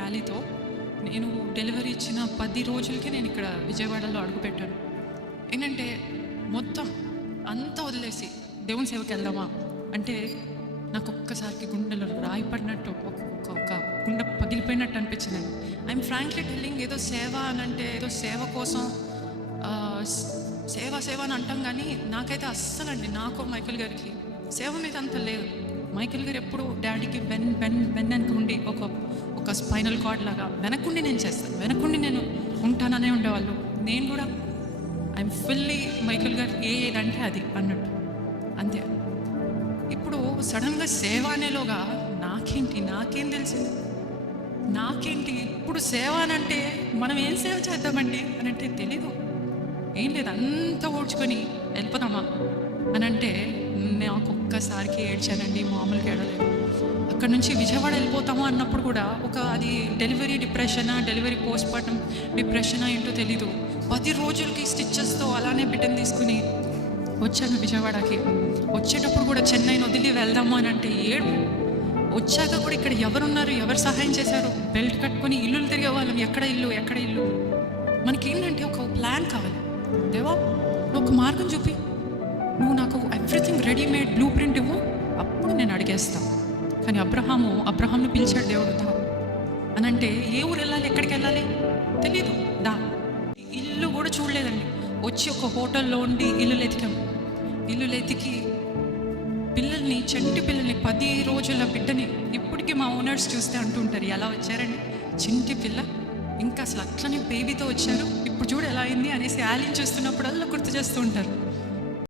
యాలీతో. నేను డెలివరీ ఇచ్చిన 10 రోజులకి నేను ఇక్కడ విజయవాడలో అడుగుపెట్టాను. ఏంటంటే మొత్తం అంతా వదిలేసి దేవుని సేవకి వెళ్దామా అంటే నాకు ఒక్కసారికి గుండెలో రాయి పడినట్టు ఒక గుండె పగిలిపోయినట్టు అనిపించిందండి. ఐఎమ్ ఫ్రాంక్లీ టెల్లింగ్, ఏదో సేవ అని అంటే ఏదో సేవ కోసం సేవ అని అంటాం, కానీ నాకైతే అస్సలండి, నాకు మైకేల్ గారికి సేవ మీద అంత లేదు. మైకేల్ గారు ఎప్పుడు డాడీకి వెన్నెనక ఉండి ఒక స్పైనల్ కార్డ్ లాగా వెనకుండి నేను చేస్తాను, వెనకుండి నేను ఉంటాననే ఉండేవాళ్ళు. నేను కూడా ఐఎమ్ ఫుల్లీ మైకేల్ గారు ఏదంటే అది అన్నట్టు అంతే. ఇప్పుడు సడన్గా సేవ అనేలోగా నాకేం తెలిసింది, నాకేంటి ఇప్పుడు సేవ అనంటే మనం ఏం సేవ చేద్దామండి అని అంటే తెలీదు, ఏం లేదు, అంతా ఓడ్చుకొని వెళ్ళిపోదామా అని అంటే నాకు ఒక్కసారికి ఏడ్చానండి, మామూలుగా ఏడలేదు. అక్కడ నుంచి విజయవాడ వెళ్ళిపోతామా అన్నప్పుడు కూడా అది డెలివరీ డిప్రెషనా, డెలివరీ పోస్ట్ పార్టం డిప్రెషనా ఏంటో తెలీదు. 10 రోజులకి స్టిచ్చెస్తో అలానే బిడ్డను తీసుకుని వచ్చాను విజయవాడకి. వచ్చేటప్పుడు కూడా చెన్నైని వదిలి వెళ్దాము అని అంటే ఏడు. వచ్చాక కూడా ఇక్కడ ఎవరున్నారు, ఎవరు సహాయం చేశారు, బెల్ట్ కట్టుకొని ఇల్లులు తిరిగే వాళ్ళం, ఎక్కడ ఇల్లు. మనకేంటంటే ఒక ప్లాన్ కావాలి. దేవా నువ్వు ఒక మార్గం చూపి, నువ్వు నాకు ఎవ్రీథింగ్ రెడీమేడ్ బ్లూ ప్రింట్ ఇవ్వు, అప్పుడు నేను అడిగేస్తాను. కానీ అబ్రహాంను పిలిచాడు దేవుడు, దా అని అంటే ఏ ఊరు వెళ్ళాలి, ఎక్కడికి వెళ్ళాలి తెలీదు, దా. ఇల్లు కూడా చూడలేదండి, వచ్చి ఒక హోటల్లో ఉండి ఇల్లు ఎతికి చంటి పిల్లల్ని 10 రోజుల బిడ్డని ఇప్పటికీ మా ఓనర్స్ చూస్తే అంటుంటారు, ఎలా వచ్చారండి చింటి పిల్ల, ఇంకా అసలు అట్లనే బేబీతో వచ్చారు, ఇప్పుడు చూడు ఎలా అయింది అనేసి యాలీని చూస్తున్నప్పుడల్లా గుర్తు చేస్తూ ఉంటారు.